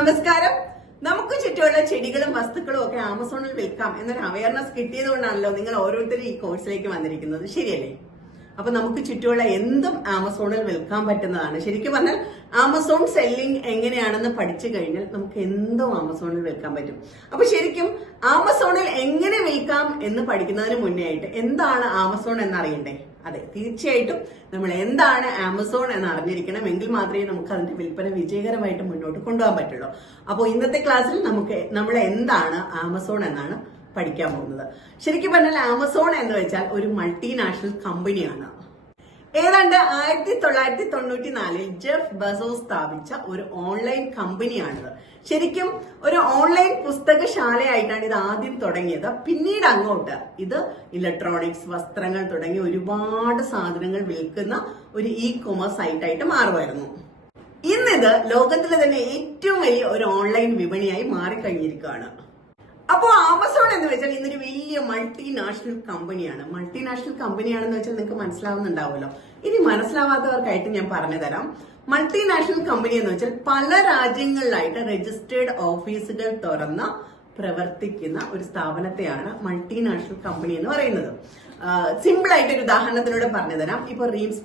നമസ്കാരം. നമുക്ക് ചുറ്റുമുള്ള ചെടികളും വസ്തുക്കളും ഒക്കെ ആമസോണിൽ വിൽക്കാം എന്നൊരു അവയർനെസ് കിട്ടിയതുകൊണ്ടാണല്ലോ നിങ്ങൾ ഓരോരുത്തരും ഈ കോഴ്സിലേക്ക് വന്നിരിക്കുന്നത്, ശരിയല്ലേ? അപ്പൊ നമുക്ക് ചുറ്റുമുള്ള എന്തും ആമസോണിൽ വിൽക്കാൻ പറ്റുന്നതാണ്. ശരിക്കും പറഞ്ഞാൽ ആമസോൺ സെല്ലിംഗ് എങ്ങനെയാണെന്ന് പഠിച്ചു കഴിഞ്ഞാൽ നമുക്ക് എന്തും ആമസോണിൽ വിൽക്കാൻ പറ്റും. അപ്പൊ ശരിക്കും ആമസോണിൽ എങ്ങനെ വിൽക്കാം എന്ന് പഠിക്കുന്നതിന് മുന്നേ ആയിട്ട് എന്താണ് ആമസോൺ എന്നറിയണ്ടേ? അതെ, തീർച്ചയായിട്ടും നമ്മൾ എന്താണ് ആമസോൺ എന്ന് അറിഞ്ഞിരിക്കണം. എങ്കിൽ മാത്രമേ നമുക്ക് അതിന്റെ വിൽപ്പന വിജയകരമായിട്ട് മുന്നോട്ട് കൊണ്ടുപോകാൻ പറ്റുള്ളൂ. അപ്പോൾ ഇന്നത്തെ ക്ലാസ്സിൽ നമ്മൾ എന്താണ് ആമസോൺ എന്നാണ് പഠിക്കാൻ പോകുന്നത്. ശരിക്കും പറഞ്ഞാൽ ആമസോൺ എന്ന് വെച്ചാൽ ഒരു മൾട്ടിനാഷണൽ കമ്പനിയാണ്. ഏതാണ്ട് 1994 ജെഫ് ബസോസ് സ്ഥാപിച്ച ഒരു ഓൺലൈൻ കമ്പനിയാണിത്. ശരിക്കും ഒരു ഓൺലൈൻ പുസ്തകശാലയായിട്ടാണ് ഇത് ആദ്യം തുടങ്ങിയത്. പിന്നീട് അങ്ങോട്ട് ഇത് ഇലക്ട്രോണിക്സ്, വസ്ത്രങ്ങൾ തുടങ്ങി ഒരുപാട് സാധനങ്ങൾ വിൽക്കുന്ന ഒരു കൊമേഴ്സ് സൈറ്റായിട്ട് മാറുമായിരുന്നു. ഇന്നിത് ലോകത്തിലെ തന്നെ ഏറ്റവും വലിയ ഒരു ഓൺലൈൻ വിപണിയായി മാറിക്കഴിഞ്ഞിരിക്കുകയാണ്. അപ്പോ ആമസോൺ എന്ന് വെച്ചാൽ ഇന്നൊരു വലിയ മൾട്ടിനാഷണൽ കമ്പനിയാണ്. മൾട്ടിനാഷണൽ കമ്പനിയാണെന്ന് വെച്ചാൽ നിങ്ങൾക്ക് മനസ്സിലാവുന്നുണ്ടാവുമല്ലോ. ഇനി മനസ്സിലാവാത്തവർക്കായിട്ട് ഞാൻ പറഞ്ഞു തരാം. മൾട്ടിനാഷണൽ കമ്പനി എന്ന് വെച്ചാൽ പല രാജ്യങ്ങളിലായിട്ട് രജിസ്റ്റേർഡ് ഓഫീസുകൾ തുറന്ന പ്രവർത്തിക്കുന്ന ഒരു സ്ഥാപനത്തെയാണ് മൾട്ടിനാഷണൽ കമ്പനി എന്ന് പറയുന്നത്. സിമ്പിൾ ആയിട്ട് ഒരു ഉദാഹരണത്തിലൂടെ പറഞ്ഞു തരാം. ഇപ്പൊ റീംസ്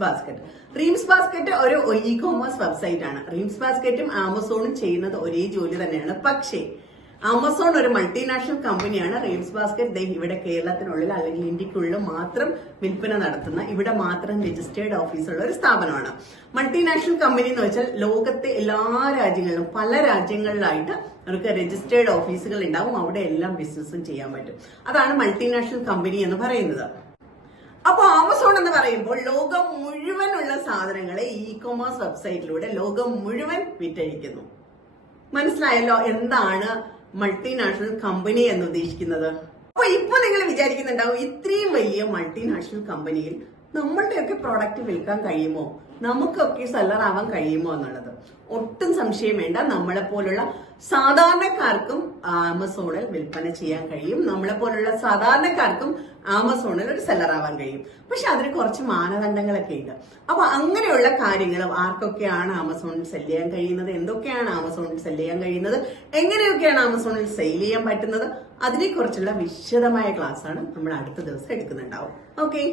ബാസ്ക്കറ്റ് ഒരു കൊമേഴ്സ് വെബ്സൈറ്റ് ആണ്. റീംസ് ബാസ്ക്കറ്റും ആമസോണും ചെയ്യുന്നത് ഒരേ ജോലി തന്നെയാണ്. പക്ഷേ ആമസോൺ ഒരു മൾട്ടിനാഷണൽ കമ്പനിയാണ്. റീംസ് ബാസ്ക്കറ്റ് ഇവിടെ കേരളത്തിനുള്ളിൽ അല്ലെങ്കിൽ ഇന്ത്യക്കുള്ളിൽ മാത്രം വിൽപ്പന നടത്തുന്ന, ഇവിടെ മാത്രം രജിസ്റ്റേർഡ് ഓഫീസുള്ള ഒരു സ്ഥാപനമാണ്. മൾട്ടിനാഷണൽ കമ്പനി എന്ന് വെച്ചാൽ ലോകത്തെ എല്ലാ രാജ്യങ്ങളിലും പല രാജ്യങ്ങളിലായിട്ട് അവർക്ക് രജിസ്റ്റേർഡ് ഓഫീസുകൾ ഉണ്ടാവും. അവിടെ എല്ലാം ബിസിനസ്സും ചെയ്യാൻ പറ്റും. അതാണ് മൾട്ടിനാഷണൽ കമ്പനി എന്ന് പറയുന്നത്. അപ്പൊ ആമസോൺ എന്ന് പറയുമ്പോൾ ലോകം മുഴുവനുള്ള സാധനങ്ങളെ കൊമേഴ്സ് വെബ്സൈറ്റിലൂടെ ലോകം മുഴുവൻ വിറ്റഴിക്കുന്നു. മനസ്സിലായല്ലോ എന്താണ് മൾട്ടിനാഷണൽ കമ്പനി എന്ന് ഉദ്ദേശിക്കുന്നത്? അപ്പൊ ഇപ്പൊ നിങ്ങൾ വിചാരിക്കുന്നുണ്ടാവും, ഇത്രയും വലിയ മൾട്ടിനാഷണൽ കമ്പനിയിൽ നമ്മളുടെയൊക്കെ പ്രോഡക്റ്റ് വിൽക്കാൻ കഴിയുമോ, നമുക്കൊക്കെ സെല്ലർ ആവാൻ കഴിയുമോ എന്നുള്ളത്. ഒട്ടും സംശയം വേണ്ട. നമ്മളെ പോലുള്ള സാധാരണക്കാർക്കും ആമസോണിൽ വിൽപ്പന ചെയ്യാൻ കഴിയും. നമ്മളെ പോലുള്ള സാധാരണക്കാർക്കും ആമസോണിൽ ഒരു സെല്ലർ ആവാൻ കഴിയും. പക്ഷെ അതിന് കുറച്ച് മാനദണ്ഡങ്ങളൊക്കെ ഉണ്ട്. അപ്പൊ അങ്ങനെയുള്ള കാര്യങ്ങളും ആർക്കൊക്കെയാണ് ആമസോണിൽ സെല് ചെയ്യാൻ കഴിയുന്നത്, എന്തൊക്കെയാണ് ആമസോണിൽ സെല് ചെയ്യാൻ കഴിയുന്നത്, എങ്ങനെയൊക്കെയാണ് ആമസോണിൽ സെയിൽ ചെയ്യാൻ പറ്റുന്നത്, അതിനെക്കുറിച്ചുള്ള വിശദമായ ക്ലാസ്സാണ് നമ്മൾ അടുത്ത ദിവസം എടുക്കുന്നുണ്ടാവും. ഓക്കെ.